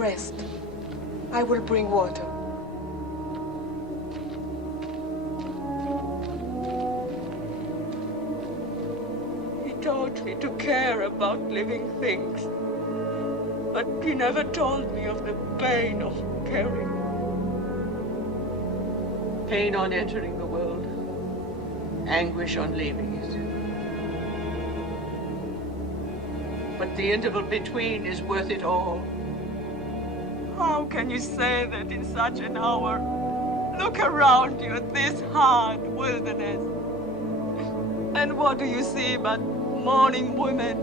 rest. I will bring water. He taught me to care about living things, but he never told me of the pain of caring. Pain on entering the world, anguish on leaving it. But the interval between is worth it all. How can you say that in such an hour? Look around you at this hard wilderness. And what do you see but mourning women?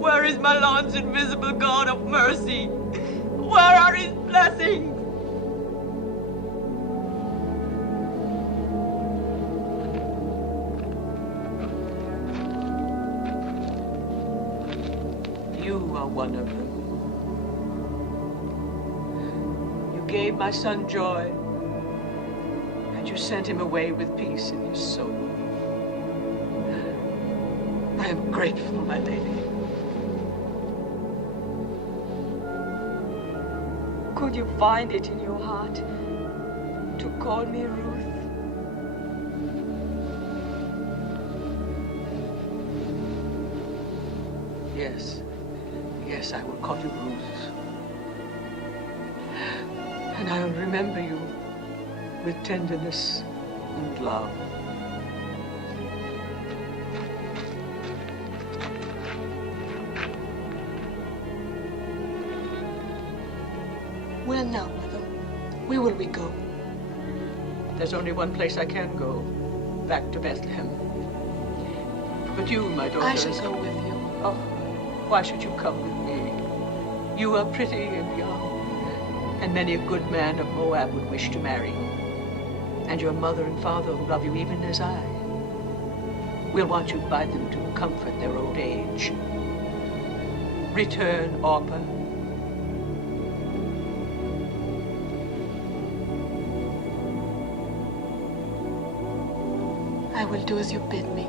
Where is my Lord's invisible God of mercy? Where are his blessings? You are one of them. You gave my son joy, and you sent him away with peace in his soul. I am grateful, my lady. Could you find it in your heart to call me Ruth? Yes. Yes, I will call you Ruth. And I will remember you with tenderness and love. Where now, Mother? Where will we go? There's only one place I can go. Back to Bethlehem. But you, my daughter... I shall go with you. Oh, why should you come with me? You are pretty and young, and many a good man of Moab would wish to marry you. And your mother and father will love you even as I. We'll want you by them to comfort their old age. Return, Orpah. I will do as you bid me.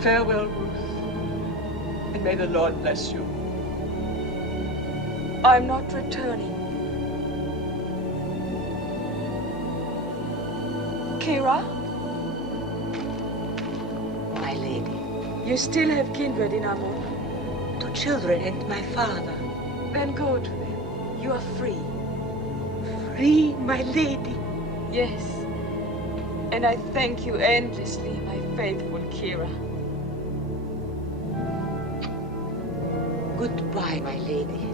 Farewell, Ruth, and may the Lord bless you. I'm not returning. Kira? My lady, You still have kindred in Ammon. 2 children and my father. Then go to them. You are free. Free, my lady. Yes. And I thank you endlessly, my faithful Kira. Goodbye, my lady.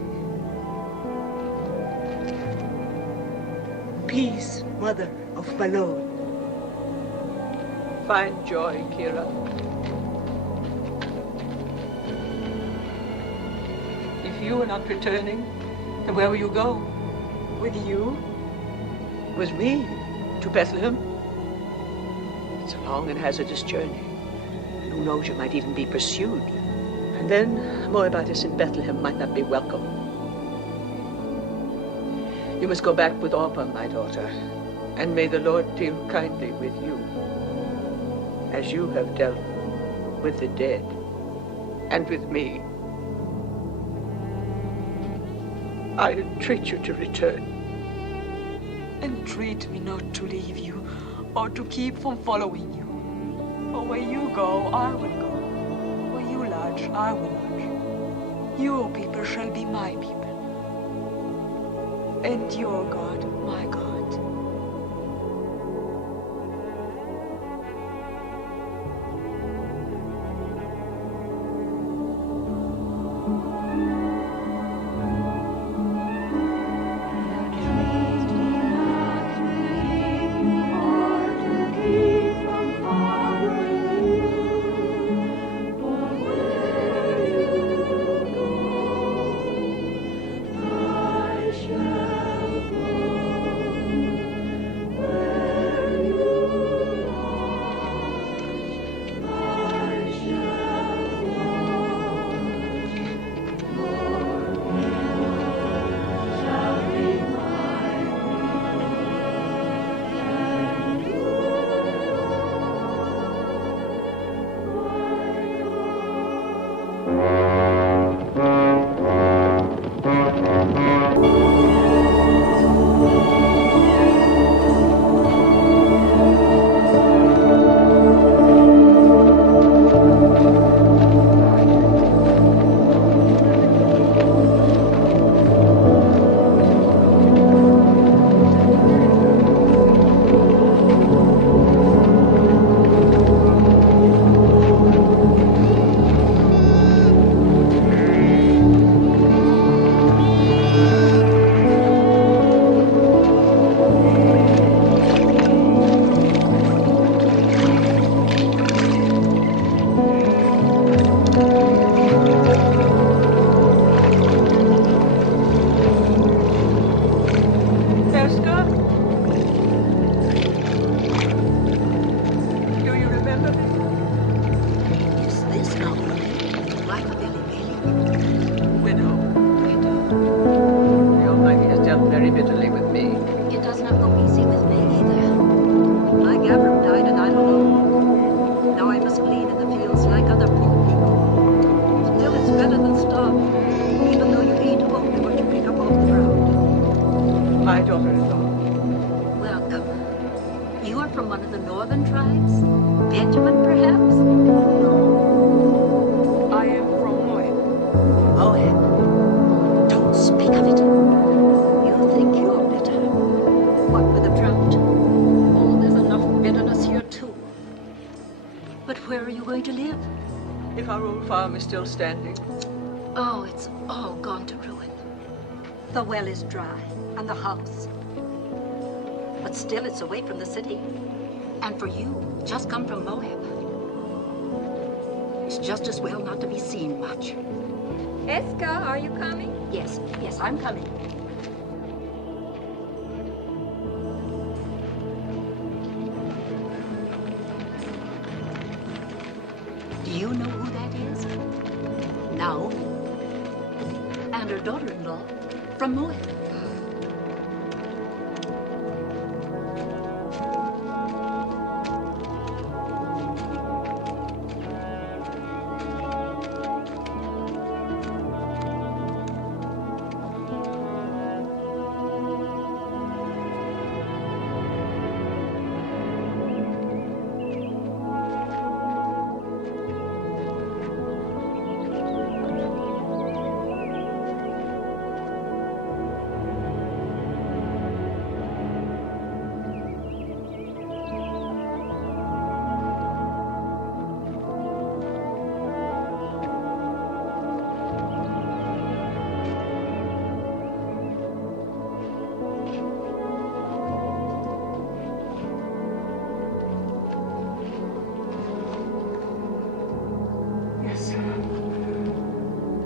Peace, mother of Malone. Find joy, Kira. If you are not returning, then where will you go? With you? With me? To Bethlehem? It's a long and hazardous journey. And who knows, you might even be pursued. And then Moabites in Bethlehem might not be welcome. You must go back with Orpah, my daughter, and may the Lord deal kindly with you, as you have dealt with the dead and with me. I entreat you to return. Entreat me not to leave you, or to keep from following you. For where you go, I will go. Where you lodge, I will lodge. Your people shall be my people, and your God, my God. I shall go. daughter-in-law. Welcome. You are from one of the northern tribes? Benjamin, perhaps? No. I am from Moab. Moab. Don't speak of it. You think you're bitter. What with the drought? Oh, there's enough bitterness here, too. But where are you going to live? If our old farm is still standing. Oh, it's all gone to ruin. The well is dry, and the house. But still, it's away from the city. And for you, just come from Moab. It's just as well not to be seen much. Eska, are you coming? Yes, I'm coming. Do you know who that is? Naomi. And her daughter-in-law from Moab.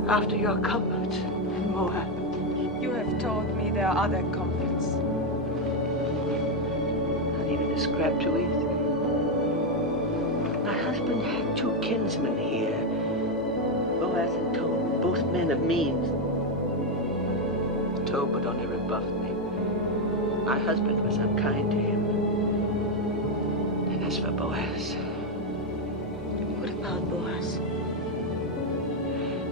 After your comfort in Moab, you have told me there are other comforts. Not even a scrap to eat. My husband had 2 kinsmen here. Boaz and Tob, both men of means. Tob would only rebuffed me. My husband was unkind to him. And as for Boaz... What about Boaz?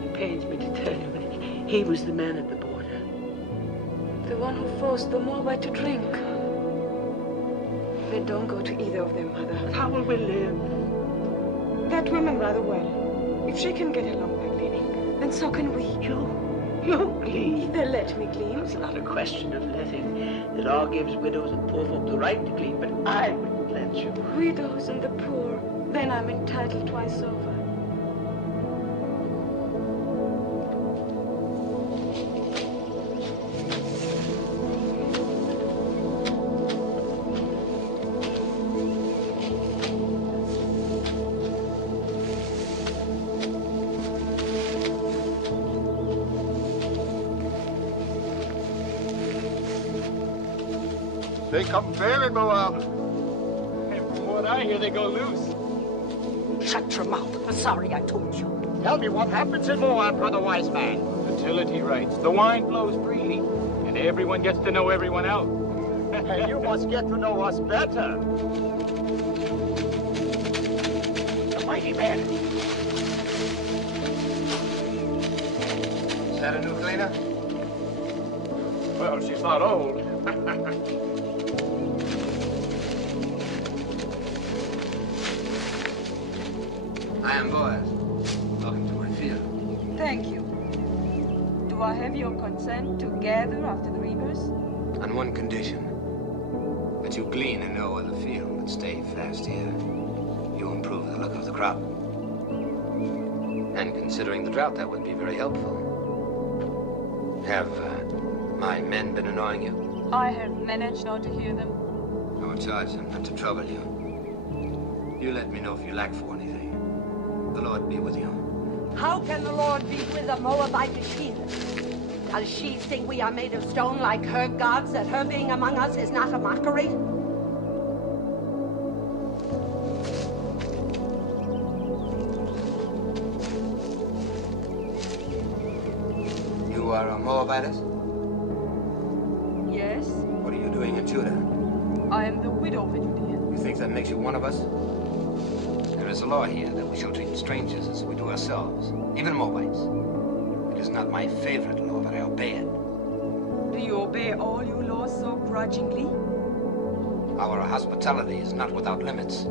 It pains me to tell you, but he was the man at the border. The one who forced the Moabite to drink. Then don't go to either of them, Mother. How will we live? That woman rather well. If she can get along by gleaning, then so can we. You glean. Either let me glean. It's not a question of letting. The law gives widows and poor folk the right to glean, but I wouldn't let you. Widows and the poor. Then I'm entitled twice over. They come fair in Moab. And from what I hear, they go loose. Shut your mouth. I'm sorry I told you. Tell me what happens in Moab, brother wise man. Fertility rights. The wine flows freely, and everyone gets to know everyone else. And you must get to know us better. The mighty man. Is that a new cleaner? Well, she's not old. I am Boaz. Welcome to my field. Thank you. Do I have your consent to gather after the reapers? On one condition. That you glean in no other field, but stay fast here. You improve the look of the crop. And considering the drought, that would be very helpful. Have my men been annoying you? I have managed not to hear them. I will charge them not to trouble you. You let me know if you lack for anything. The Lord be with you. How can the Lord be with a Moabitish heathen? Does she think we are made of stone like her gods, that her being among us is not a mockery? You are a Moabitess? Yes, What are you doing in Judah? I am the widow of a Judean. You think that makes you one of us? There is a law here that we shall treat strangers as we do ourselves, even Moabites. It is not my favorite law, but I obey it. Do you obey all your laws so grudgingly? Our hospitality is not without limits.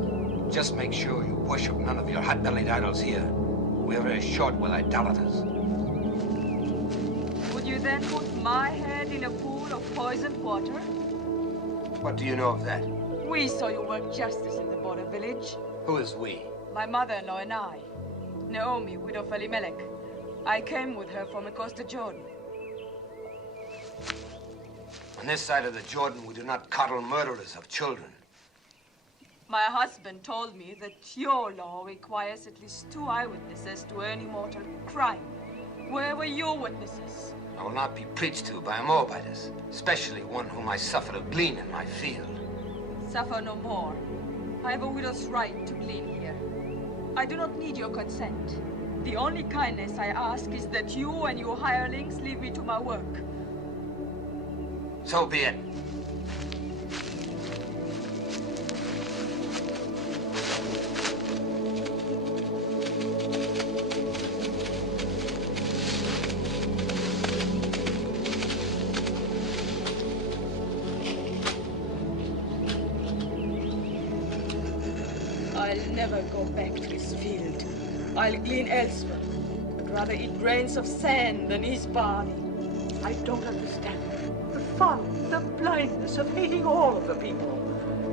Just make sure you worship none of your hot-bellied idols here. We're very short with idolaters. Would you then put my head in a pool of poisoned water? What do you know of that? We saw you work justice in the border village. Who is we? My mother-in-law and I. Naomi, widow of Elimelech. I came with her from across the Jordan. On this side of the Jordan, we do not coddle murderers of children. My husband told me that your law requires at least 2 eyewitnesses to any mortal crime. Where were your witnesses? I will not be preached to by a Moabitess, especially one whom I suffer to glean in my field. Suffer no more. I have a widow's right to glean here. I do not need your consent. The only kindness I ask is that you and your hirelings leave me to my work. So be it. I'll never go back to his field. I'll glean elsewhere. I'd rather eat grains of sand than his body. I don't understand. The folly, the blindness of hating all of the people.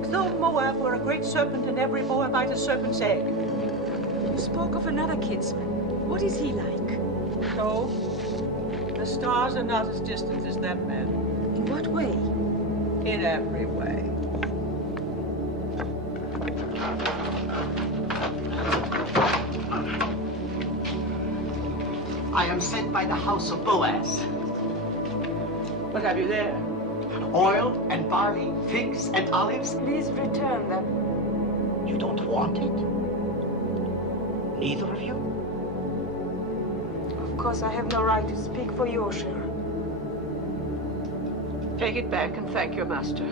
As though Moab were a great serpent and every Moabite a serpent's egg. You spoke of another kinsman. What is he like? No, the stars are not as distant as that man. In what way? In every way. I am sent by the house of Boaz. What have you there? Oil and barley, figs and olives. Please return them. You don't want it? Neither of you? Of course, I have no right to speak for your share. Take it back and thank your master.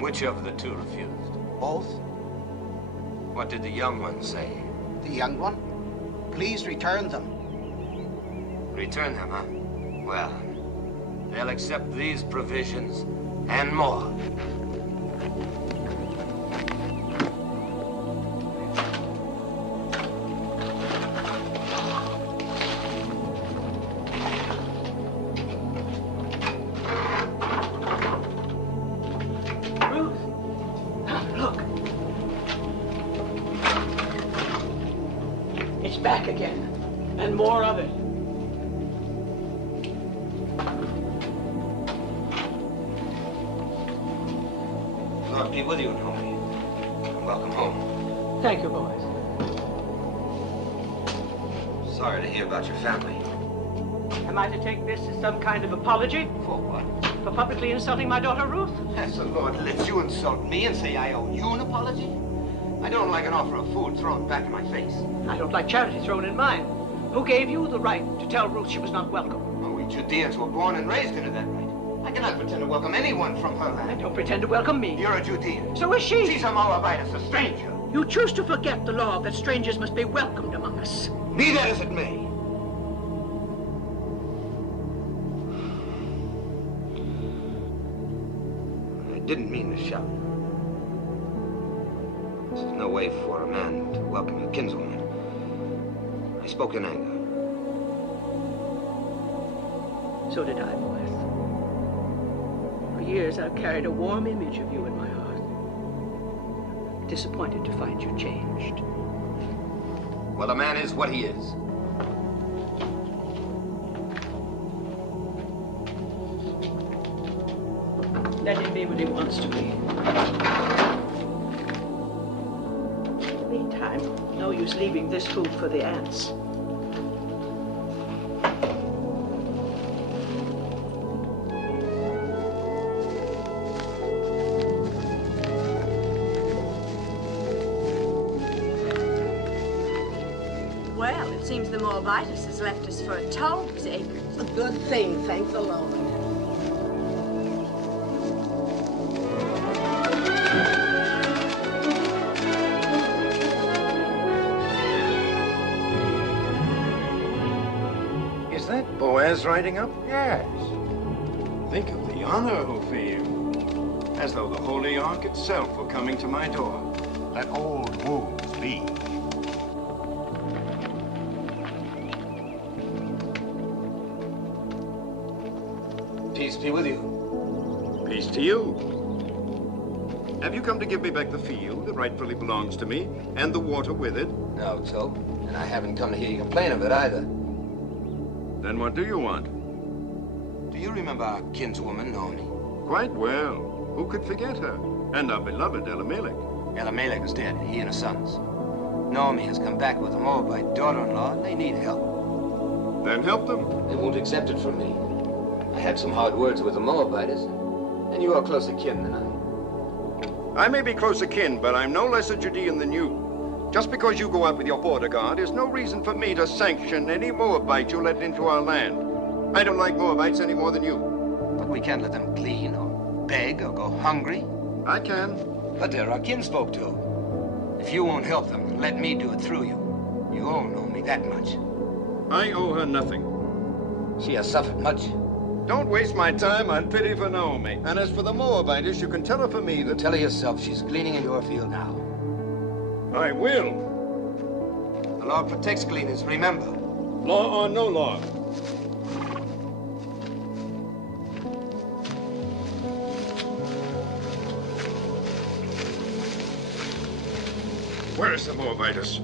Which of the two refused? Both? What did the young one say? The young one? Please return them. Return them, huh? Well, they'll accept these provisions and more. Ruth! Look! It's back again. And more of it. Lord be with you, Naomi. And welcome home. Thank you, boys. Sorry to hear about your family. Am I to take this as some kind of apology? For what? For publicly insulting my daughter, Ruth? As the Lord lets you insult me and say I owe you an apology? I don't like an offer of food thrown back in my face. I don't like charity thrown in mine. Who gave you the right to tell Ruth she was not welcome? Well, we Judeans were born and raised into that right. I cannot pretend to welcome anyone from her land. And don't pretend to welcome me. You're a Judean. So is she. She's a Moabitess, a stranger. You choose to forget the law that strangers must be welcomed among us. Be that as it may. I didn't mean to shout. This is no way for a man to welcome a kinswoman. I spoke in anger. So did I, boys. For years, I've carried a warm image of you in my heart. Disappointed to find you changed. Well, a man is what he is. Let him be what he wants to be. Meantime, no use leaving this food for the ants. Well, it seems the Moabitess has left us for a toll's acres. A good thing, thank the Lord. Boaz riding up? Yes. Think of the honor, Ophelia. As though the Holy Ark itself were coming to my door. Let old wounds be. Peace be with you. Peace to you. Have you come to give me back the field that rightfully belongs to me, and the water with it? No, Tope. And I haven't come to hear you complain of it either. Then what do you want? Do you remember our kinswoman, Naomi? Quite well. Who could forget her? And our beloved Elimelech. Elimelech is dead, he and his sons. Naomi has come back with a Moabite daughter-in-law, and they need help. Then help them. They won't accept it from me. I had some hard words with the Moabites, and you are closer kin than I. I may be close akin, but I'm no less a Judean than you. Just because you go out with your border guard is no reason for me to sanction any Moabite you let into our land. I don't like Moabites any more than you. But we can't let them glean or beg or go hungry. I can. But they're our kinsfolk, too. If you won't help them, let me do it through you. You all know me that much. I owe her nothing. She has suffered much. Don't waste my time on pity for Naomi. And as for the Moabites, you can tell her for me that... Tell her yourself she's gleaning in your field now. I will. The law protects gleaners, remember. Law or no law. Where is the Moabitus?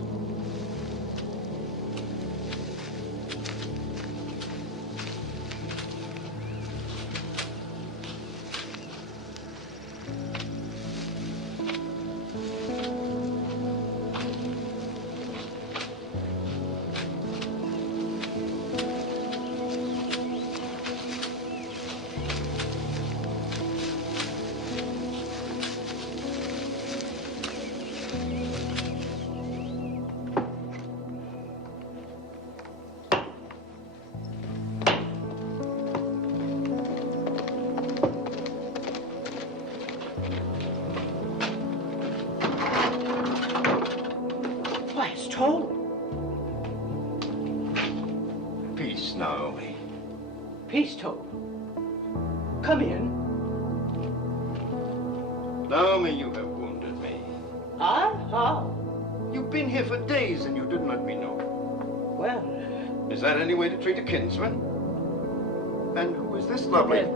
Peace, Naomi. Peace, Tope. Come in. Naomi, you have wounded me. How? You've been here for days and you didn't let me know. Well... Is that any way to treat a kinsman? And who is this lovely?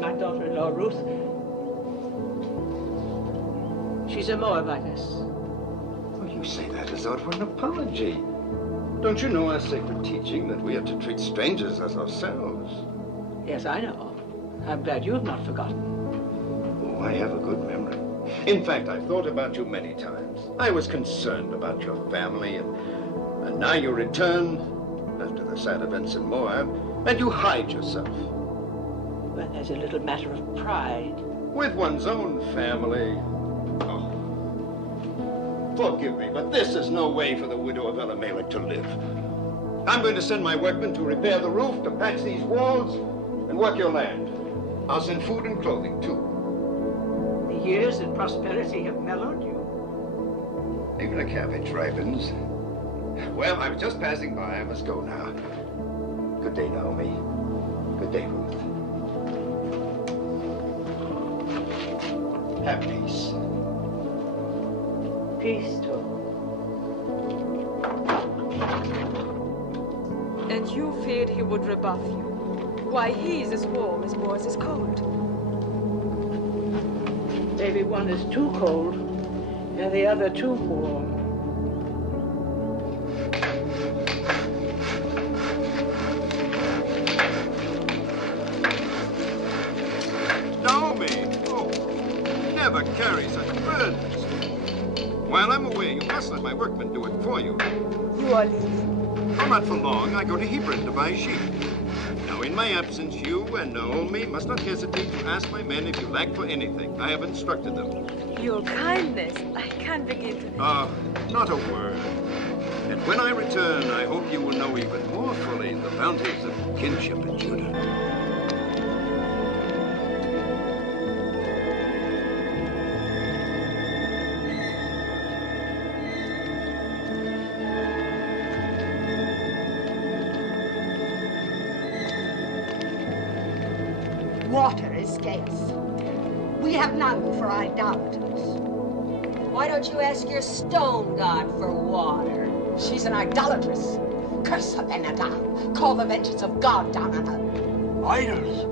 My daughter-in-law, Ruth. She's a Moabitess. Well, you say that as though it were an apology. Don't you know our sacred teaching that we are to treat strangers as ourselves? Yes, I know. I'm glad you have not forgotten. Oh, I have a good memory. In fact, I've thought about you many times. I was concerned about your family, and now you return after the sad events in Moab, and you hide yourself. Well, there's a little matter of pride. With one's own family. Oh. Forgive me, but this is no way for the widow of Elimelech to live. I'm going to send my workmen to repair the roof, to patch these walls, and work your land. I'll send food and clothing, too. The years and prosperity have mellowed you. Even a cabbage ripens. Well, I was just passing by. I must go now. Good day, Naomi. Good day, Ruth. Have peace. Peace, Tope. And you feared he would rebuff you. Why, he's as warm as Boaz is cold. Maybe one is too cold, and the other too warm. Naomi! Oh, never carry such burdens. While I'm away, you must let my workmen do it for you. You are leaving. Oh, not for long. I go to Hebron to buy sheep. Now, in my absence, you and Naomi must not hesitate to ask my men if you lack for anything. I have instructed them. Your kindness, I can't begin to... Not a word. And when I return, I hope you will know even more fully the bounties of kinship in Judah. water is scarce. We have none for idolaters. Why don't you ask your stone god for water? She's an idolatress. Curse her, Benadal. Call the vengeance of God down on her. Idols?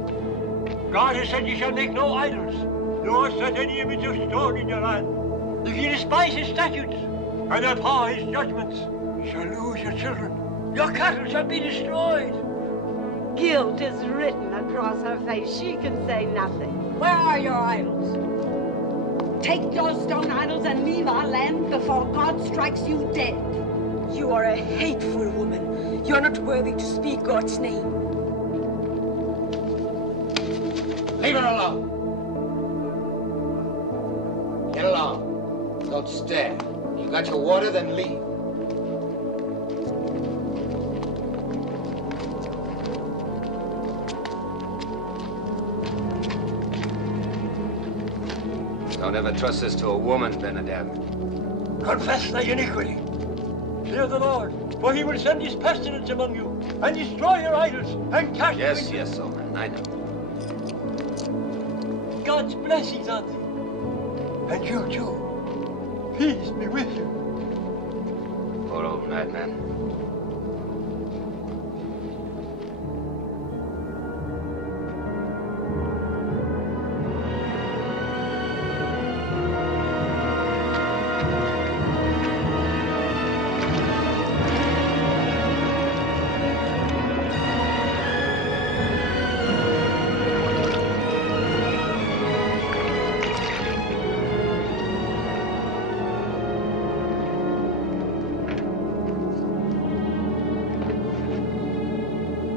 God has said you shall make no idols, nor set any image of stone in your land. If you despise his statutes and abhor his judgments, you shall lose your children. Your cattle shall be destroyed. Guilt is written across her face. She can say nothing. Where are your idols? Take your stone idols and leave our land before God strikes you dead. You are a hateful woman. You're not worthy to speak God's name. Leave her alone. Get along. Don't stare. You got your water, then leave. Don't ever trust this to a woman, Benadab. Confess thy iniquity. Fear the Lord, for he will send his pestilence among you, and destroy your idols, and cast you into... Yes, old man, I know. God's blessings on thee. And you too. Peace be with you. Poor old madman.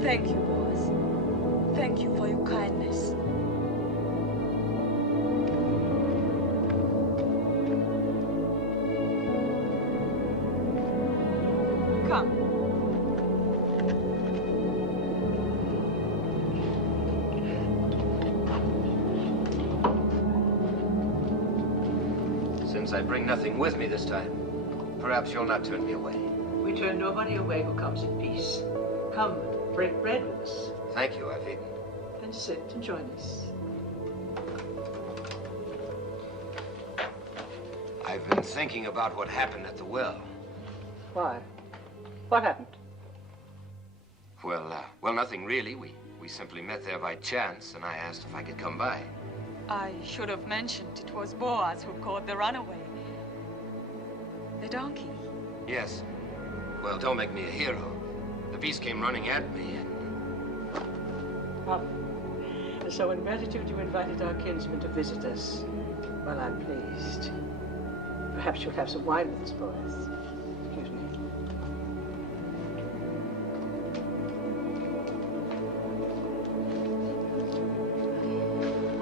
Thank you, Boaz. Thank you for your kindness. Come. Since I bring nothing with me this time, perhaps you'll not turn me away. We turn nobody away who comes in peace. Come, break bread with us. Thank you, I've eaten. And sit and join us. I've been thinking about what happened at the well. Why? What happened? Well, nothing really. We simply met there by chance, and I asked if I could come by. I should have mentioned it was Boaz who caught the runaway. The donkey. Yes. Well, don't make me a hero. The beast came running at me, and... So in gratitude you invited our kinsman to visit us. Well, I'm pleased. Perhaps you'll have some wine with us, Boaz. Excuse me.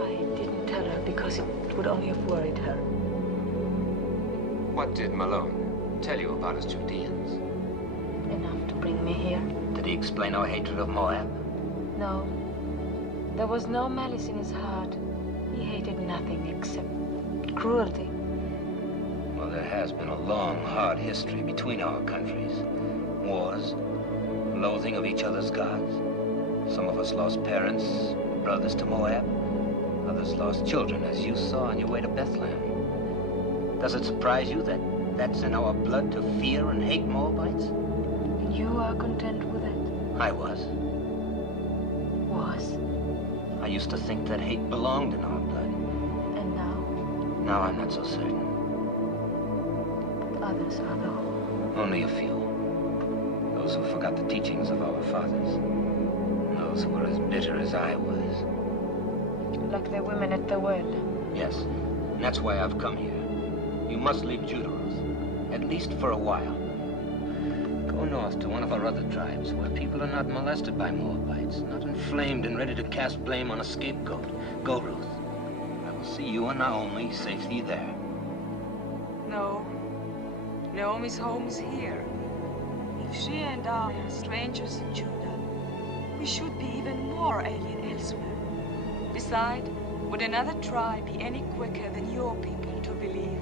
I didn't tell her because it would only have worried her. What did Malone tell you about his Judeans? Enough to bring me here? Did he explain our hatred of Moab? No. There was no malice in his heart. He hated nothing except cruelty. Well, there has been a long, hard history between our countries. Wars, loathing of each other's gods. Some of us lost parents, brothers to Moab. Others lost children, as you saw on your way to Bethlehem. Does it surprise you that that's in our blood to fear and hate Moabites? You are content with it? I was. Was? I used to think that hate belonged in our blood. And now? Now I'm not so certain. Others are though. Only a few. Those who forgot the teachings of our fathers. Those who were as bitter as I was. Like the women at the well. Yes, and that's why I've come here. You must leave Judah, Ruth. At least for a while. Go north to one of our other tribes where people are not molested by Moabites, not inflamed and ready to cast blame on a scapegoat. Go, Ruth. I will see you and Naomi safely there. No. Naomi's home is here. If she and I are strangers in Judah, we should be even more alien elsewhere. Besides, would another tribe be any quicker than your people to believe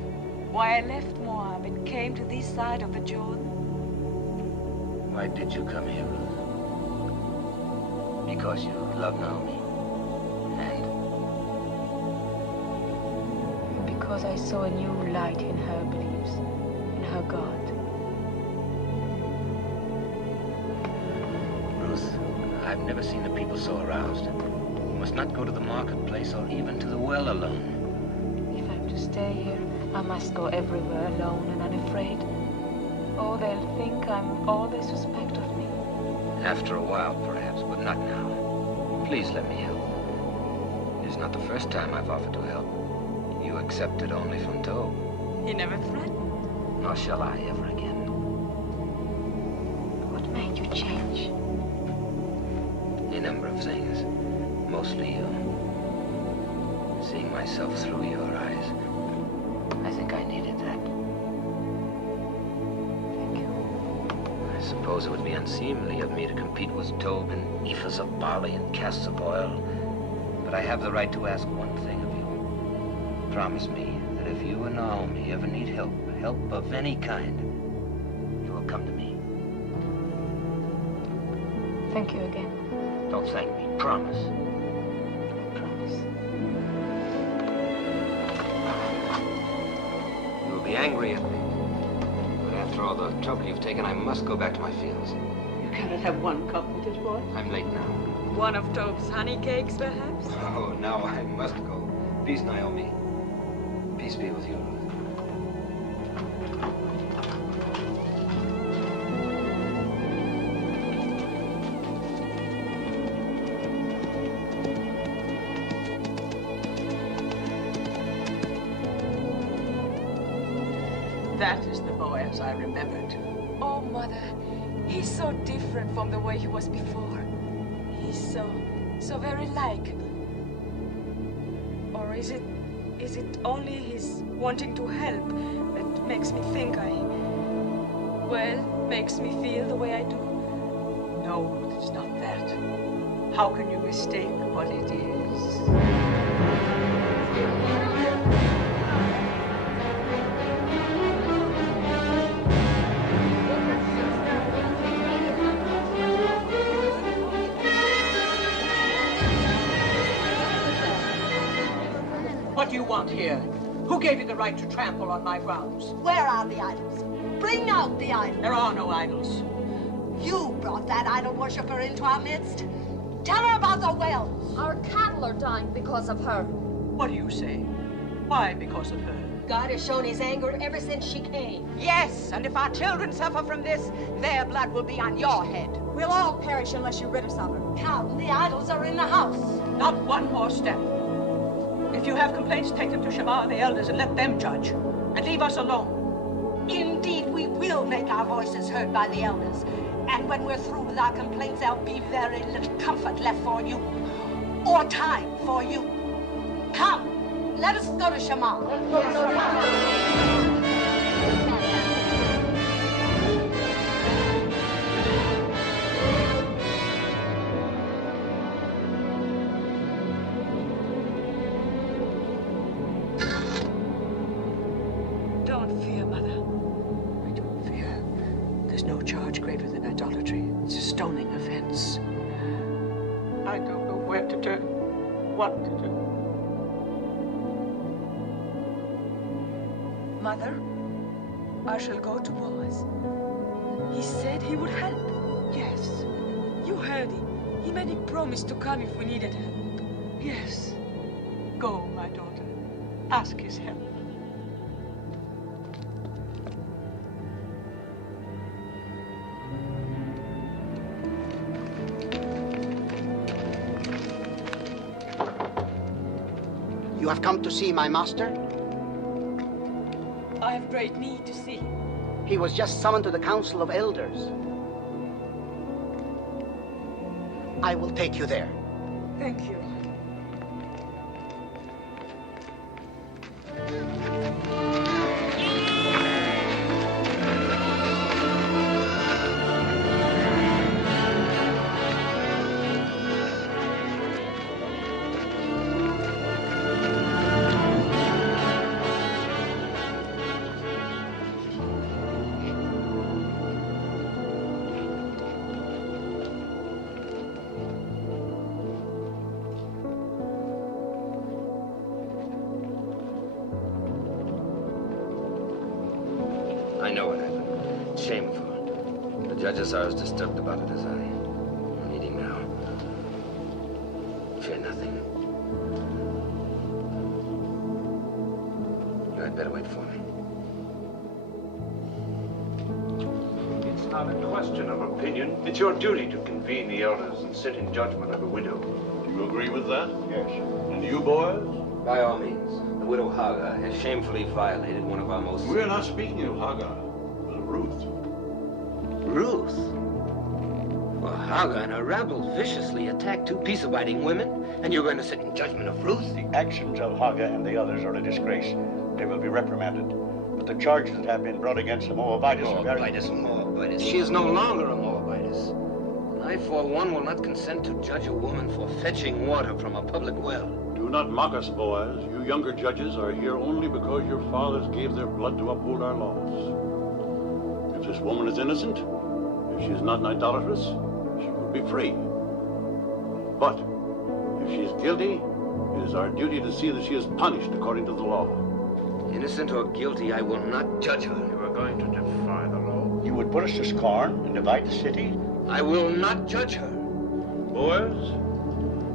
why I left Moab and came to this side of the Jordan? Why did you come here, Ruth? Because you love Naomi. And because I saw a new light in her beliefs, in her God. Ruth, I've never seen the people so aroused. You must not go to the marketplace or even to the well alone. If I'm to stay here, I must go everywhere alone and unafraid. Oh, they'll think I'm all they suspect of me. After a while, perhaps, but not now. Please let me help. It's not the first time I've offered to help. You accepted only from Tob. He never threatened. Nor shall I ever again. What made you change? A number of things. Mostly you. Seeing myself through your eyes. I think I needed that. Thank you. I suppose it would be unseemly of me to compete with Tob in ephahs of barley and casks of oil. But I have the right to ask one thing of you. Promise me that if you and Naomi ever need help of any kind, you will come to me. Thank you again. Don't thank me. Promise. I promise. You will be angry at me. But after all the trouble you've taken, I must go back to my fields. You cannot have one comforted boy. I'm late now. One of Tob's honey cakes, perhaps? Oh, now I must go. Peace, Naomi. Peace be with you, Ruth. That is the Boaz I remembered. Oh, Mother, he's so different from the way he was before. He's so very likable. Or is it only his wanting to help that makes me think makes me feel the way I do? No, it's not that. How can you mistake what it is? What do you want here? Who gave you the right to trample on my grounds? Where are the idols? Bring out the idols. There are no idols. You brought that idol worshiper into our midst. Tell her about the wells. Our cattle are dying because of her. What do you say? Why because of her? God has shown his anger ever since she came. Yes, and if our children suffer from this, their blood will be on your head. We'll all perish unless you rid us of her. Come, the idols are in the house. Not one more step. If you have complaints, take them to Shema, the elders, and let them judge. And leave us alone. Indeed, we will make our voices heard by the elders. And when we're through with our complaints, there'll be very little comfort left for you. Or time for you. Come, let us go to Shema. Don't fear, Mother. I don't fear. There's no charge greater than idolatry. It's a stoning offense. I don't know where to turn, what to do. Mother, I shall go to Boaz. He said he would help. Yes. You heard him. He made a promise to come if we needed help. Yes. Go, my daughter. Ask his help. You have come to see my master? I have great need to see him. He was just summoned to the Council of Elders. I will take you there. Thank you. shameful. The judges are as disturbed about it as I. I'm eating now. Fear nothing. You had better wait for me. It's not a question of opinion. It's your duty to convene the elders and sit in judgment of the widow. Do you agree with that? Yes. And you boys? By all means. The widow Hagar has shamefully violated one of our most... We're not speaking of Hagar, but of Ruth. Ruth? Well, Hagar and her rabble viciously attacked two peace-abiding women, and you're going to sit in judgment of Ruth? The actions of Hagar and the others are a disgrace. They will be reprimanded. But the charges that have been brought against the Moabitess are very... Moabitess. She is no longer a Moabitess. I, for one, will not consent to judge a woman for fetching water from a public well. Do not mock us, Boaz. You younger judges are here only because your fathers gave their blood to uphold our laws. If this woman is innocent, if she is not an idolatress, she will be free. But if she is guilty, it is our duty to see that she is punished according to the law. Innocent or guilty, I will not judge her. You are going to defy the law. You would put us to scorn and divide the city? I will not judge her. Boaz,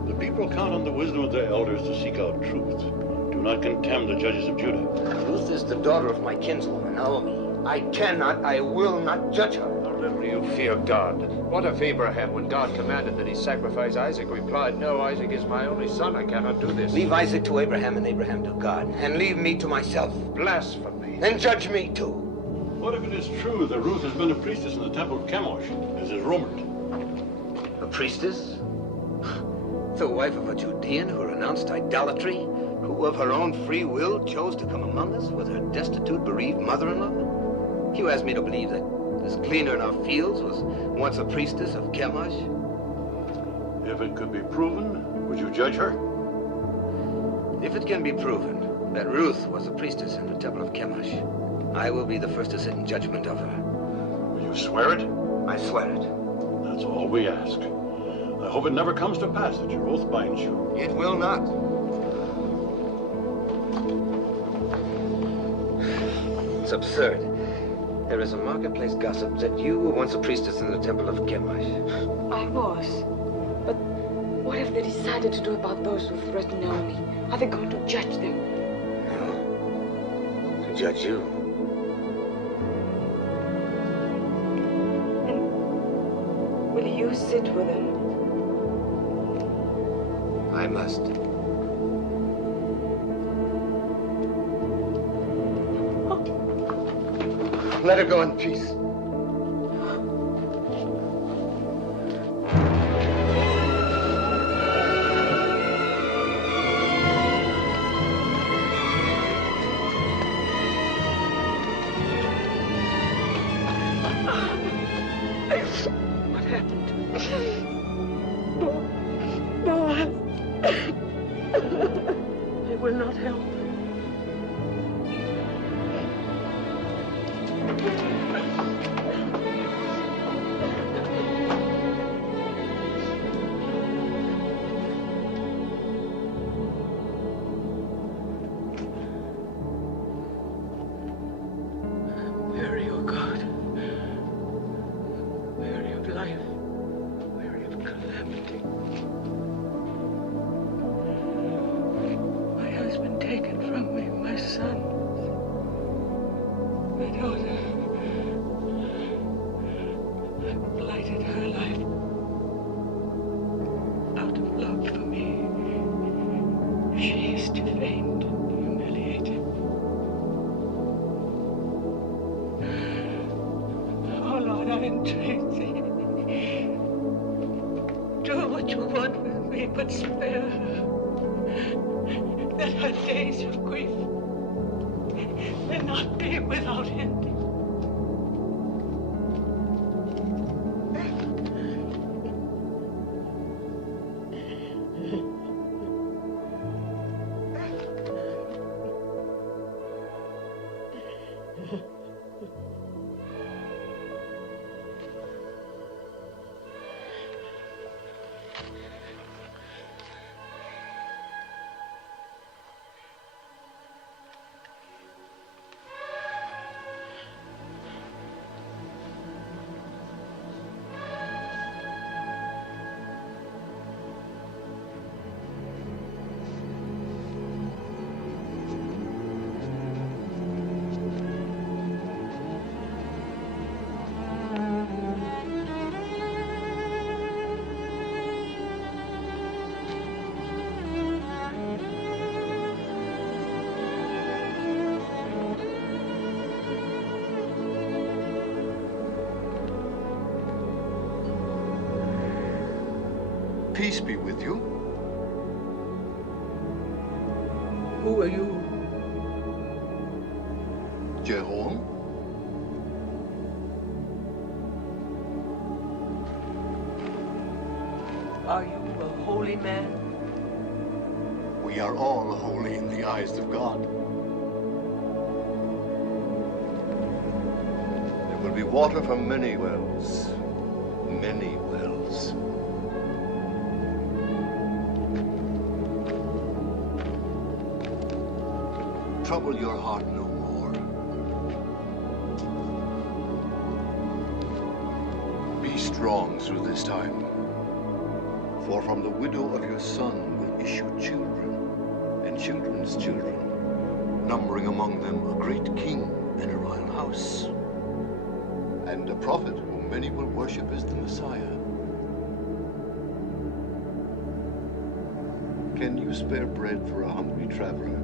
the people count on the wisdom of their elders to seek out truth. Do not contemn the judges of Judah. Ruth is the daughter of my kinswoman, Naomi. I will not judge her. How little you fear God. What if Abraham, when God commanded that he sacrifice Isaac, replied, "No, Isaac is my only son. I cannot do this." Leave Isaac to Abraham and Abraham to God. And leave me to myself. Blasphemy. Then judge me too. What if it is true that Ruth has been a priestess in the temple of Chemosh, as is rumored? A priestess? The wife of a Judean who renounced idolatry? Who of her own free will chose to come among us with her destitute, bereaved mother-in-law? You asked me to believe that this gleaner in our fields was once a priestess of Chemosh? If it could be proven, would you judge her? If it can be proven that Ruth was a priestess in the temple of Chemosh, I will be the first to sit in judgment of her. Will you swear it? I swear it. That's all we ask. I hope it never comes to pass that your oath binds you. It will not. It's absurd. There is a marketplace gossip that you were once a priestess in the temple of Chemosh. I was. But what have they decided to do about those who threaten Naomi? Are they going to judge them? No. To judge you. And will you sit with them? I must. Let her go in peace. What happened? Boaz. I will not help. Weary, O God. Weary of life. Weary of calamity. My husband taken from me, my son. My daughter. I've blighted her life. Out of love for me. She is defamed, humiliated. Oh Lord, I entreat thee. Do what you want with me, but spare her. That her days of grief may not be without end. Peace be with you. Who are you? Jerome? Are you a holy man? We are all holy in the eyes of God. There will be water from many wells. Many wells. Trouble your heart no more. Be strong through this time. For from the widow of your son will issue children, and children's children, numbering among them a great king and a royal house, and a prophet whom many will worship as the Messiah. Can you spare bread for a hungry traveler?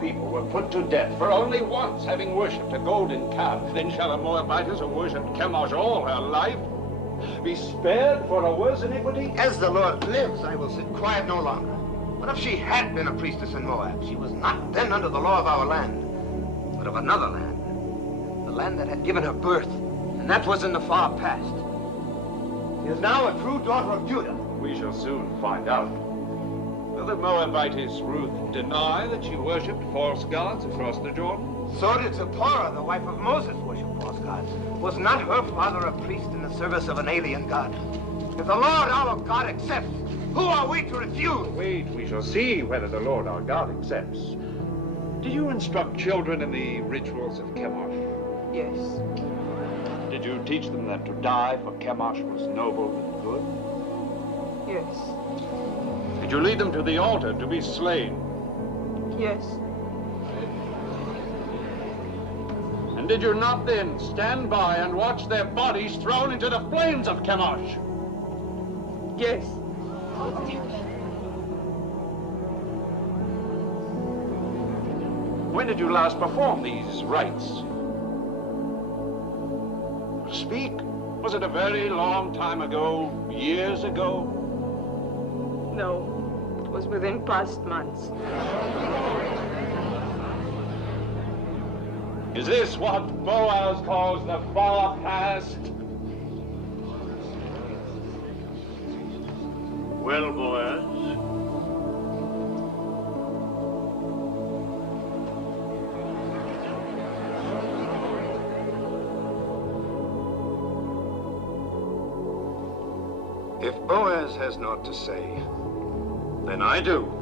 People were put to death for only once having worshipped a golden calf. Then shall a Moabitess who worshipped Chemosh all her life be spared for a worse iniquity? As the Lord lives, I will sit quiet no longer. What if she had been a priestess in Moab? She was not then under the law of our land, but of another land. The land that had given her birth, and that was in the far past. She is now a true daughter of Judah. We shall soon find out. Will the Moabitess Ruth deny that she worshipped false gods across the Jordan? So did Zipporah, the wife of Moses, worship false gods. Was not her father a priest in the service of an alien god? If the Lord our God accepts, who are we to refuse? Wait, we shall see whether the Lord our God accepts. Did you instruct children in the rituals of Chemosh? Yes. Did you teach them that to die for Chemosh was noble and good? Yes. Did you lead them to the altar to be slain? Yes. And did you not then stand by and watch their bodies thrown into the flames of Chemosh? Yes. When did you last perform these rites? Speak. Was it a very long time ago, years ago? No. It was within past months. Is this what Boaz calls the far past? Well, Boaz, if Boaz has naught to say, then I do.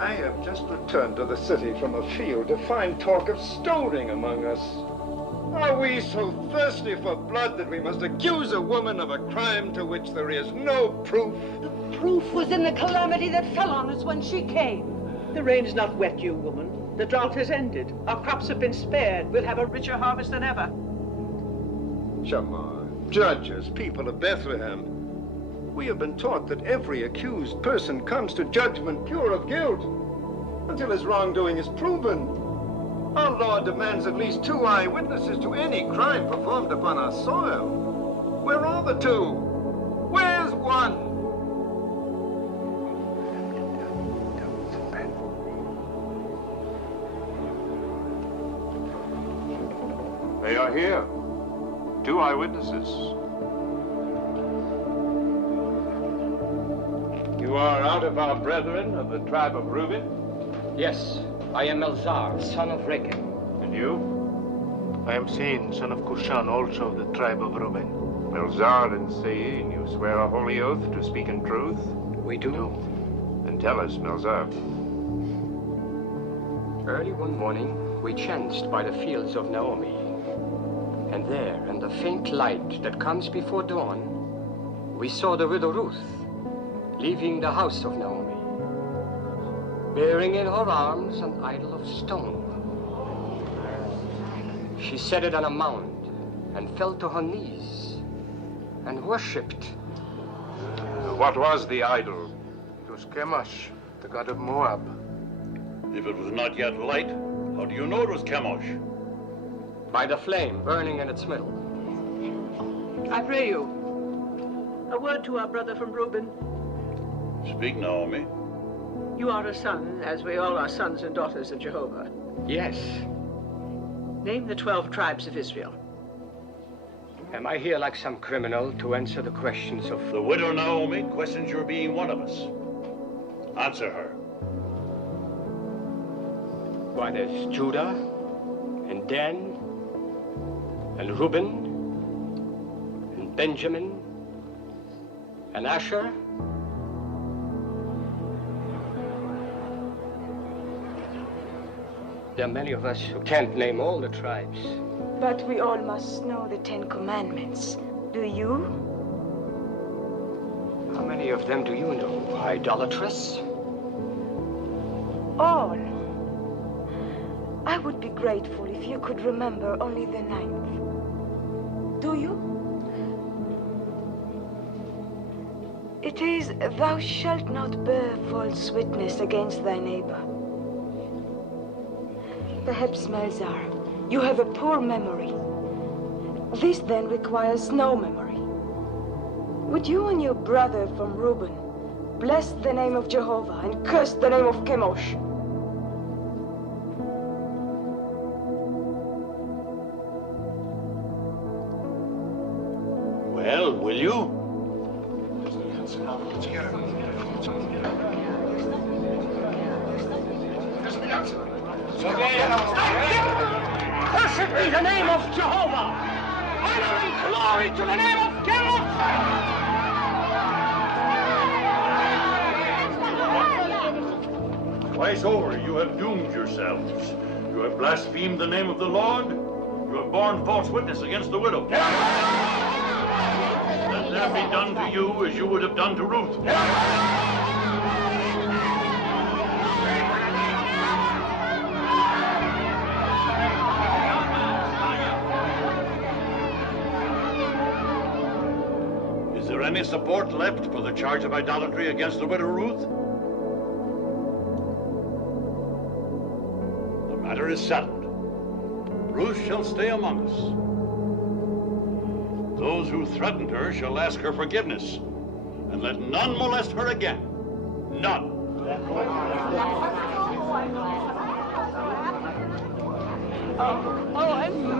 I have just returned to the city from a field to find talk of stoning among us. Are we so thirsty for blood that we must accuse a woman of a crime to which there is no proof? The proof was in the calamity that fell on us when she came. The rain is not wet, you woman. The drought has ended. Our crops have been spared. We'll have a richer harvest than ever. Shammah, judges, people of Bethlehem, we have been taught that every accused person comes to judgment pure of guilt until his wrongdoing is proven. Our law demands at least 2 eyewitnesses to any crime performed upon our soil. Where are the 2? Where's 1? They are here. 2 eyewitnesses. You are out of our brethren of the tribe of Reuben? Yes, I am Elzar, son of Rechel. And you? I am Sein, son of Kushan, also of the tribe of Reuben. Elzar and Sein, you swear a holy oath to speak in truth? We do. Then tell us, Melzar. Early one morning, we chanced by the fields of Naomi. And there, in the faint light that comes before dawn, we saw the widow Ruth leaving the house of Naomi, bearing in her arms an idol of stone. She set it on a mound and fell to her knees and worshipped. What was the idol? It was Chemosh, the god of Moab. If it was not yet light, how do you know it was Chemosh? By the flame burning in its middle. I pray you, a word to our brother from Reuben. Speak, Naomi. You are a son, as we all are sons and daughters of Jehovah. Yes. Name the 12 tribes of Israel. Am I here like some criminal to answer the questions of... The widow Naomi questions your being one of us. Answer her. Why, there's Judah, and Dan, and Reuben, and Benjamin, and Asher. There are many of us who can't name all the tribes. But we all must know the 10 Commandments. Do you? How many of them do you know? Idolatrous? All. I would be grateful if you could remember only the 9th. Do you? It is, thou shalt not bear false witness against thy neighbor. Perhaps, Melzar, you have a poor memory. This then requires no memory. Would you and your brother from Reuben bless the name of Jehovah and curse the name of Chemosh? Well, will you? Cursed be the name of Jehovah! Honor and glory to the name of Chemosh! Twice over you have doomed yourselves. You have blasphemed the name of the Lord. You have borne false witness against the widow. Let there be done to you as you would have done to Ruth. Is there any support left for the charge of idolatry against the widow Ruth? The matter is settled. Ruth shall stay among us. Those who threatened her shall ask her forgiveness, and let none molest her again. None. I'm so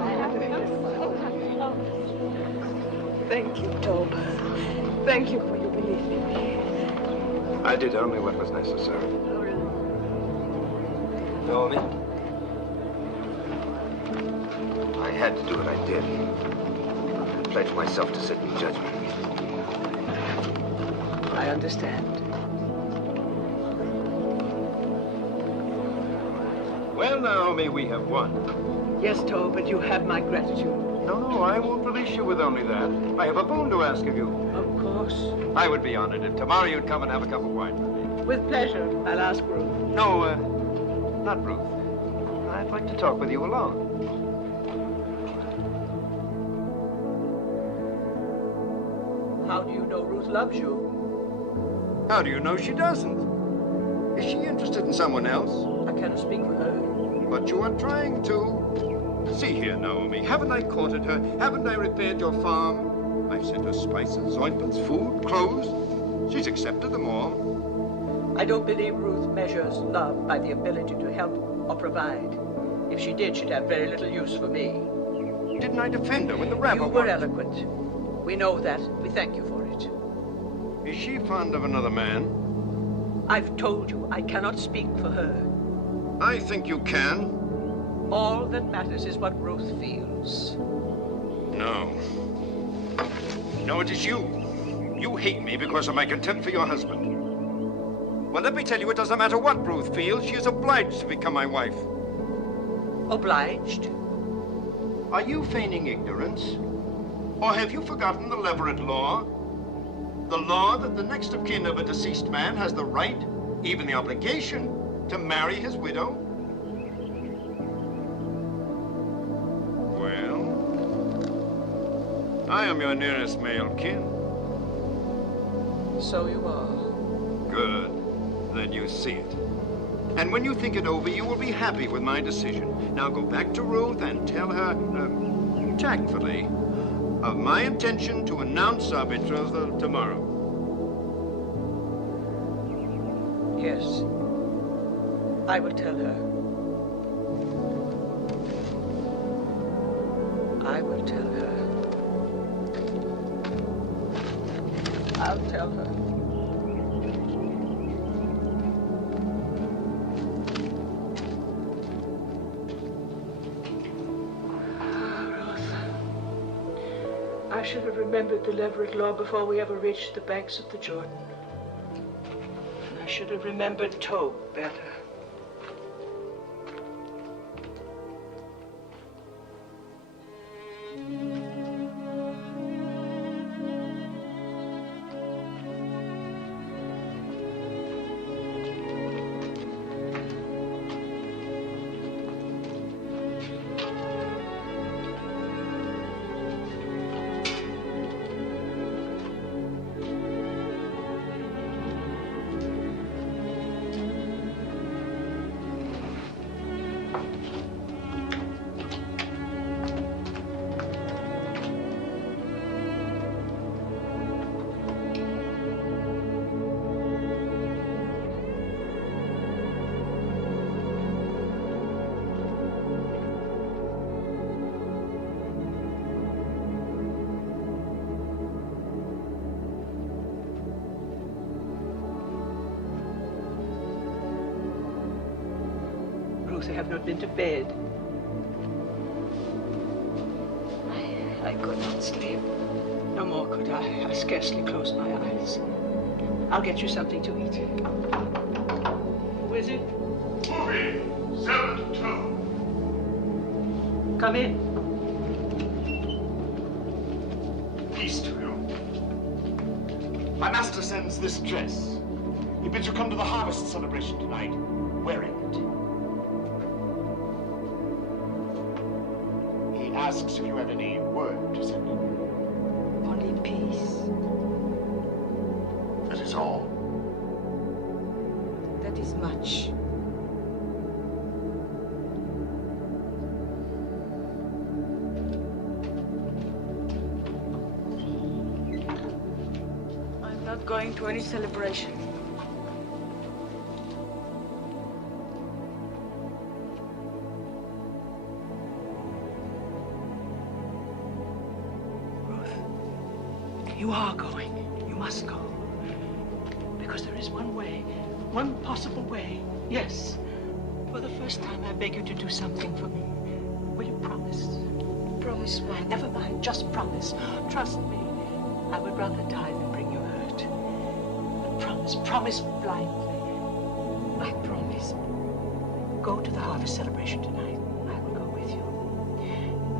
happy. Thank you, Tob. Thank you for your belief in me. I did only what was necessary. Naomi? I had to do what I did. I pledged myself to sit in judgment. I understand. Well, Naomi, we have won. Yes, Tob, but you have my gratitude. No, I won't release you with only that. I have a boon to ask of you. Of course. I would be honored if tomorrow you'd come and have a cup of wine with me. With pleasure. I'll ask Ruth. No, not Ruth. I'd like to talk with you alone. How do you know Ruth loves you? How do you know she doesn't? Is she interested in someone else? I cannot speak for her. But you are trying to. See here, Naomi, haven't I courted her? Haven't I repaired your farm? I've sent her spices, ointments, food, clothes. She's accepted them all. I don't believe Ruth measures love by the ability to help or provide. If she did, she'd have very little use for me. Didn't I defend her when the rabble... You were eloquent. We know that. We thank you for it. Is she fond of another man? I've told you I cannot speak for her. I think you can. All that matters is what Ruth feels. No. No, it is you. You hate me because of my contempt for your husband. Well, let me tell you, it doesn't matter what Ruth feels. She is obliged to become my wife. Obliged? Are you feigning ignorance? Or have you forgotten the Leverett law? The law that the next of kin of a deceased man has the right, even the obligation, to marry his widow? Well, I am your nearest male kin. So you are. Good. Then you see it. And when you think it over, you will be happy with my decision. Now go back to Ruth and tell her, tactfully, of my intention to announce our betrothal tomorrow. Yes. I will tell her. I will tell her. I'll tell her. I should have remembered the Leverett law before we ever reached the banks of the Jordan. And I should have remembered Tob better. I have not been to bed. I could not sleep. No more could I. I scarcely closed my eyes. I'll get you something to eat. Who is it? Movie 7-2. Come in. Peace to you. My master sends this dress. He bids you come to the harvest celebration tonight, wearing it. Asks if you have any word to send him. Only peace. That is all. That is much. I'm not going to any celebration. You are going. You must go. Because there is one way, one possible way. Yes. For the first time, I beg you to do something for me. Will you promise? Promise what? Never mind, just promise. Trust me. I would rather die than bring you hurt. But promise blindly. I promise. Go to the harvest celebration tonight. I will go with you.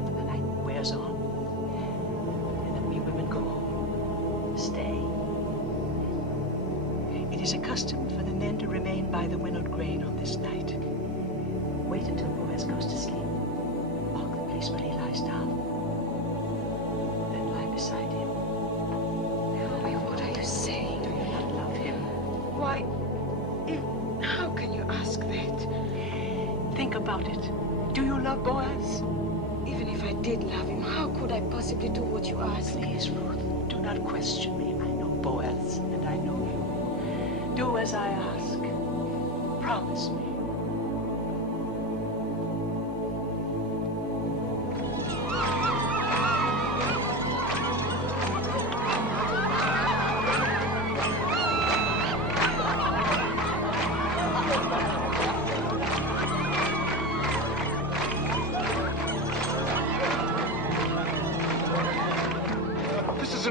When the night wears on, and then we women go home. Stay. It is a custom for the men to remain by the winnowed grain on this night. Wait until Boaz goes to sleep. Mark the place where he lies down. Then lie beside him. What are you saying? Do you not love him? Why? How can you ask that? Think about it. Do you love Boaz? Even if I did love him, how could I possibly do what you ask? Please, Ruth. Do not question me. I know Boaz, and I know you. Do as I ask. Promise me.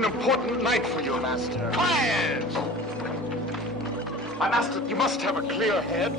an important night for you, Master. Quiet! My master, you must have a clear head.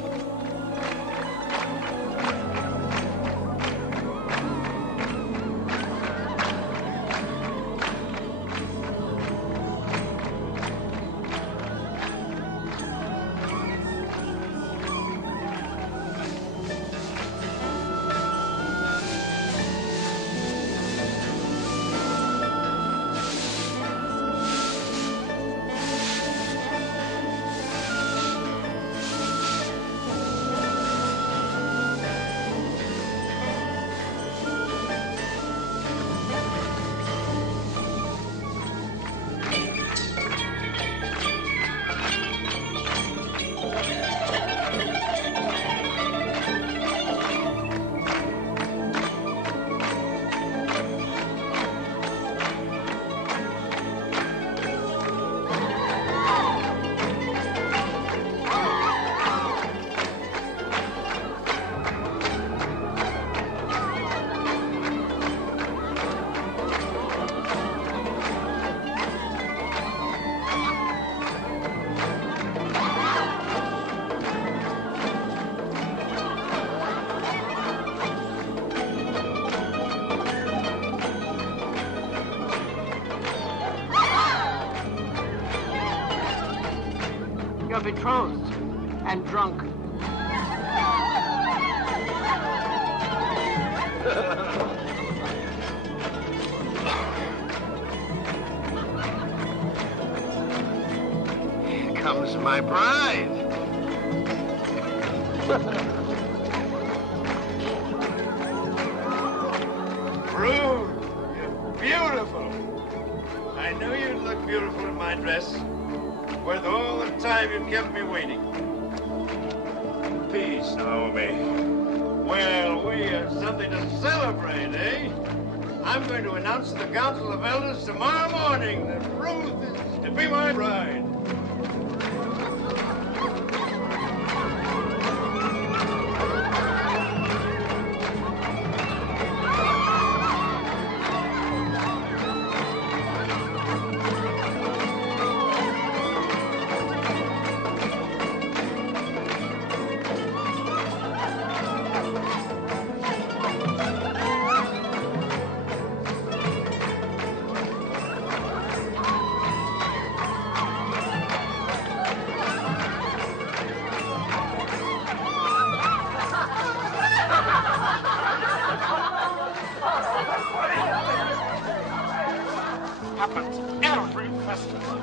You're betrothed and drunk. Here comes my bride. Ruth, you're beautiful. I knew you'd look beautiful in my dress. Worth all the time you kept me waiting. Peace, Naomi. Well, we have something to celebrate, eh? I'm going to announce to the Council of Elders tomorrow morning that Ruth is to be my bride. Happens every festival.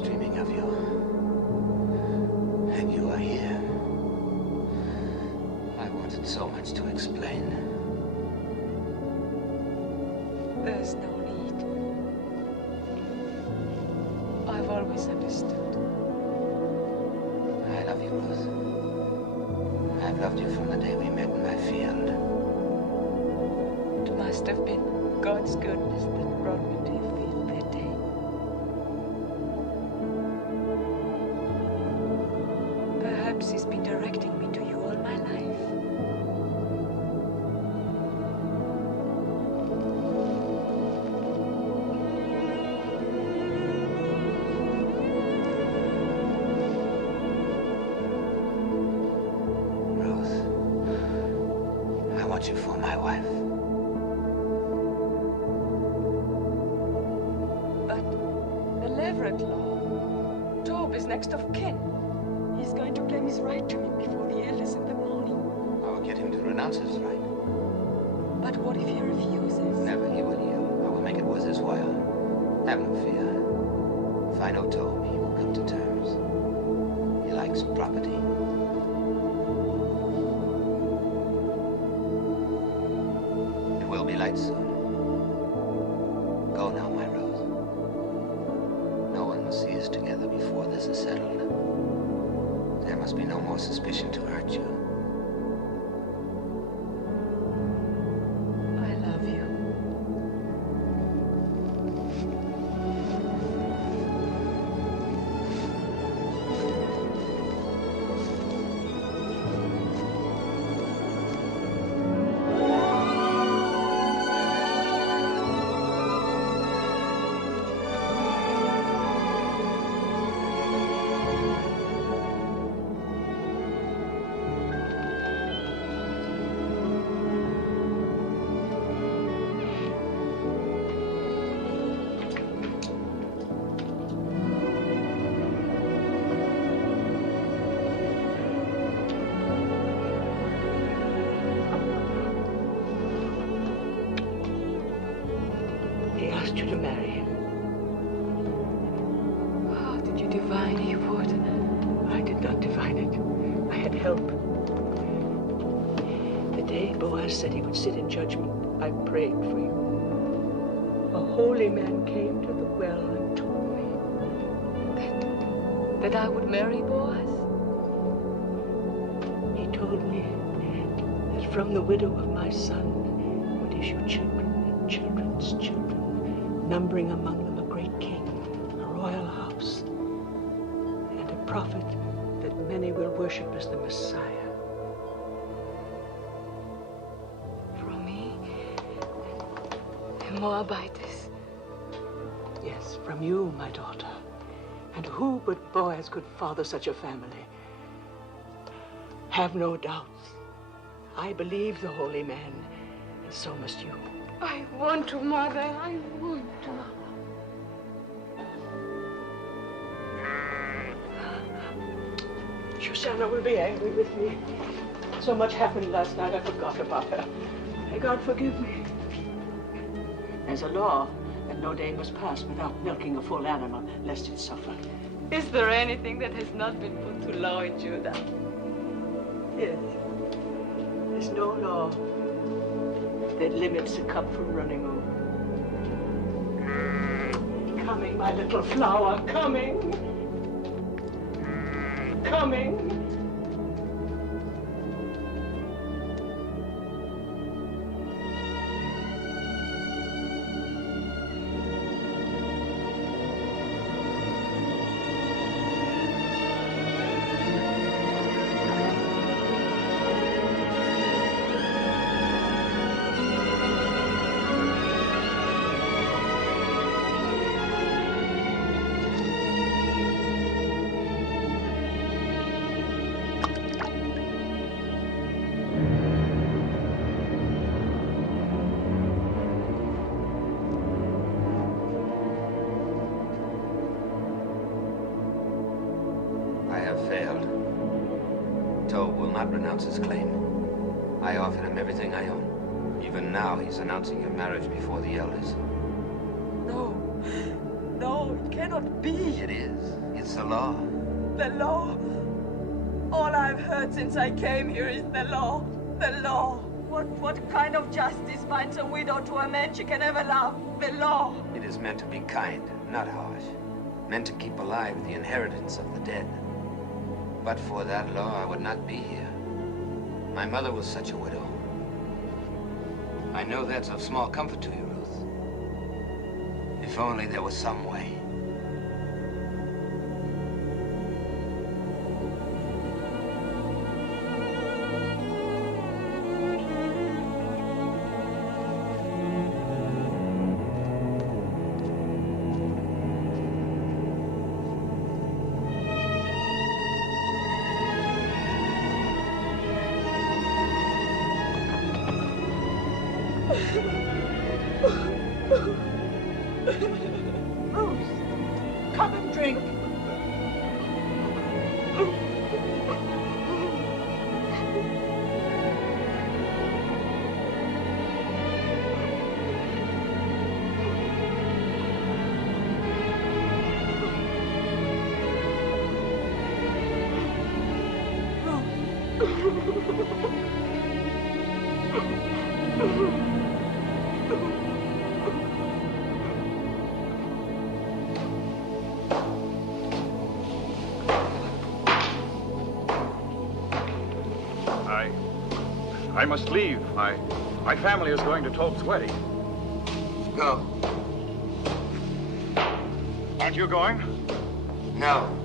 was dreaming of you. And you are here. I wanted so much to explain. There's no need. I've always understood. I love you, Ruth. I've loved you from the day we met in my field. It must have been God's goodness that brought me to your field that day. Perhaps He's been directing me to you all my life. I want you for my wife. But the Leverett law. Tob is next of kin. He's going to claim his right to me before the elders in the morning. I will get him to renounce his right. But what if he refuses? Never he will yield. I will make it worth his while. Have no fear. If I know Tob, he will come to terms. He likes property. Will be light soon. Go now, my Rose. No one must see us together before this is settled. There must be no more suspicion to hurt you. I love you. You to marry him. How did you divine he would? I did not divine it. I had help. The day Boaz said he would sit in judgment, I prayed for you. A holy man came to the well and told me. That I would marry Boaz? He told me that from the widow of my son would issue children and children's children, numbering among them a great king, a royal house, and a prophet that many will worship as the Messiah. From me? A Moabitess? Yes, from you, my daughter. And who but Boaz could father such a family? Have no doubts. I believe the holy man, and so must you. I want to, Mother. I want to. Susanna will be angry with me. So much happened last night, I forgot about her. May God forgive me. There's a law that no day must pass without milking a full animal, lest it suffer. Is there anything that has not been put to law in Judah? Yes. There's no law that limits a cup from running over. Coming, my little flower, coming. Coming. Renounce his claim. I offered him everything I own. Even now, he's announcing your marriage before the elders. No. No, it cannot be. It is. It's the law. The law. All I've heard since I came here is the law. The law. What kind of justice binds a widow to a man she can never love? The law. It is meant to be kind, not harsh. Meant to keep alive the inheritance of the dead. But for that law, I would not be here. My mother was such a widow. I know that's of small comfort to you, Ruth. If only there was some way. Ruth, come and drink. I must leave. My family is going to Tope's wedding. Go. Aren't you going? No.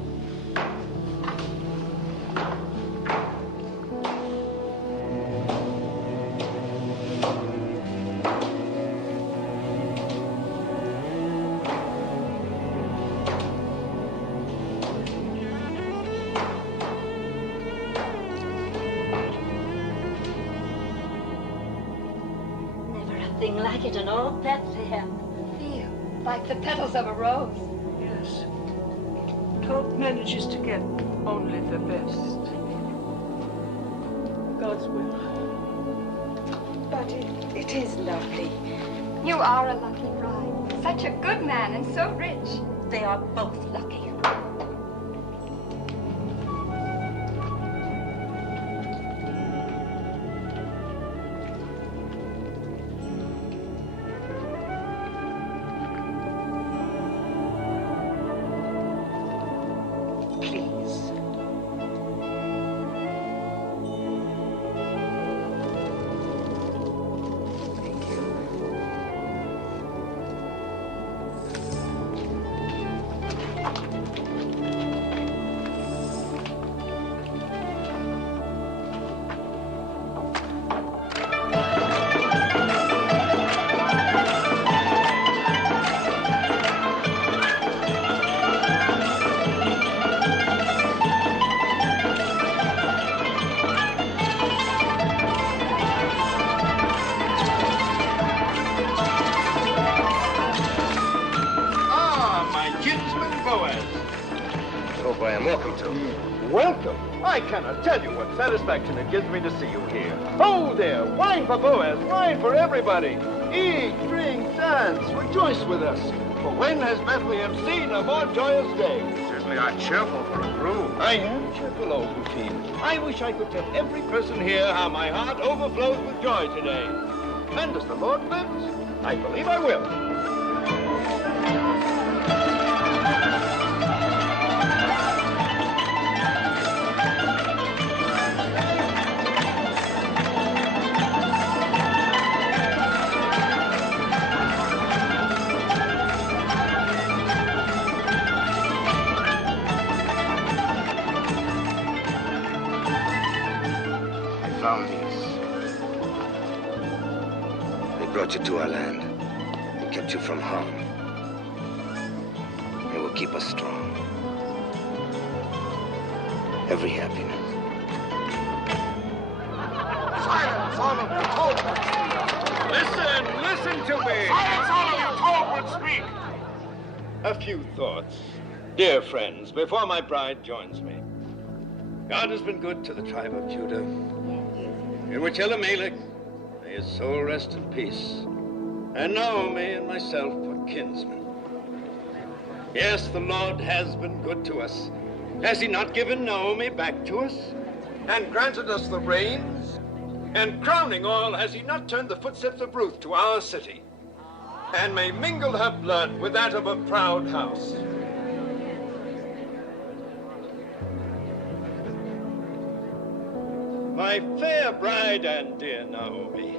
Thing like it in all Bethlehem. Feel like the petals of a rose. Yes. Tope manages to get only the best. God's will. But it is lovely. You are a lucky bride. Such a good man and so rich. They are both lucky. Welcome. I cannot tell you what satisfaction it gives me to see you here. Oh, there, wine for Boaz, wine for everybody. Eat, drink, dance, rejoice with us. For when has Bethlehem seen a more joyous day? Certainly are cheerful for a groom. I am cheerful, old routine. I wish I could tell every person here how my heart overflows with joy today. And as the Lord lives, I believe I will. Brought you to our land and kept you from harm. They will keep us strong. Every happiness. Silence, all of you! Listen to me! Silence, all of you! Tope would speak! A few thoughts. Dear friends, before my bride joins me. God has been good to the tribe of Judah. In which Elimelech, may his soul rest in peace, and Naomi and myself for kinsmen. Yes, the Lord has been good to us. Has he not given Naomi back to us? And granted us the rains? And crowning all, has he not turned the footsteps of Ruth to our city? And may mingle her blood with that of a proud house. My fair bride and dear Naomi,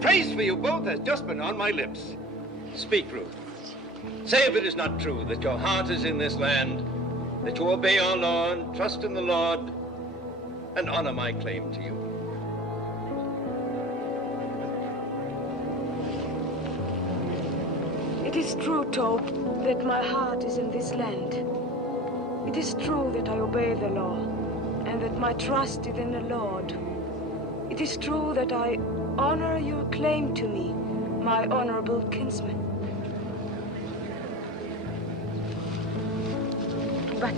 praise for you both has just been on my lips. Speak, Ruth. Say if it is not true that your heart is in this land, that you obey our law and trust in the Lord, and honor my claim to you. It is true, Tob, that my heart is in this land. It is true that I obey the law, and that my trust is in the Lord. It is true that I honor your claim to me, my honorable kinsman. But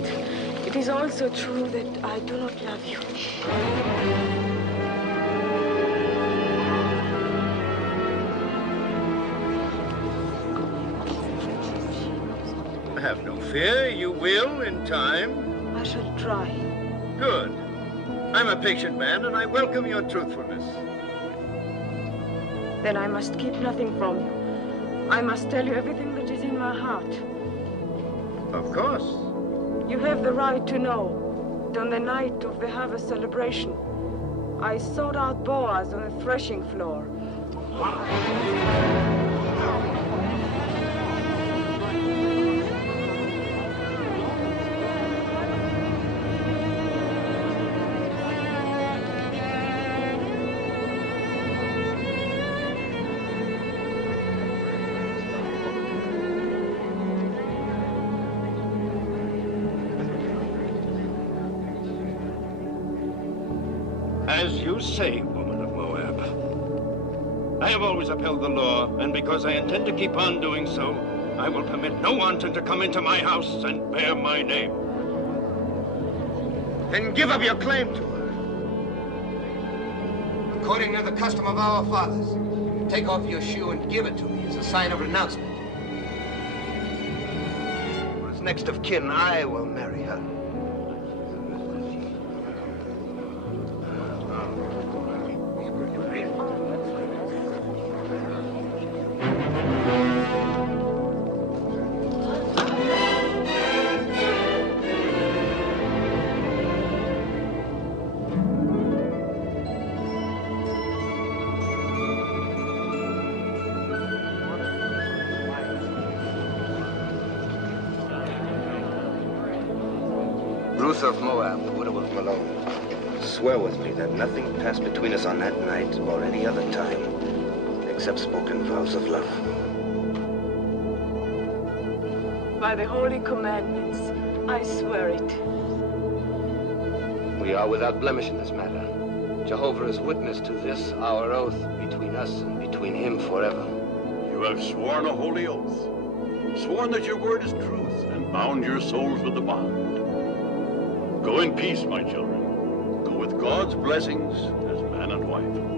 it is also true that I do not love you. Have no fear, you will in time. I shall try. Good. I'm a patient man, and I welcome your truthfulness. Then I must keep nothing from you. I must tell you everything that is in my heart. Of course. You have the right to know that on the night of the harvest celebration, I sought out Boaz on the threshing floor. As you say, woman of Moab, I have always upheld the law, and because I intend to keep on doing so, I will permit no wanton to come into my house and bear my name. Then give up your claim to her. According to the custom of our fathers, take off your shoe and give it to me as a sign of renouncement. As next of kin, I will marry her. Ruth of Moab, widow of Malone, swear with me that nothing passed between us on that night or any other time except spoken vows of love. By the holy commandments, I swear it. We are without blemish in this matter. Jehovah is witness to this, our oath, between us and between him forever. You have sworn a holy oath, sworn that your word is truth, and bound your souls with the bond. Go in peace, my children. Go with God's blessings as man and wife.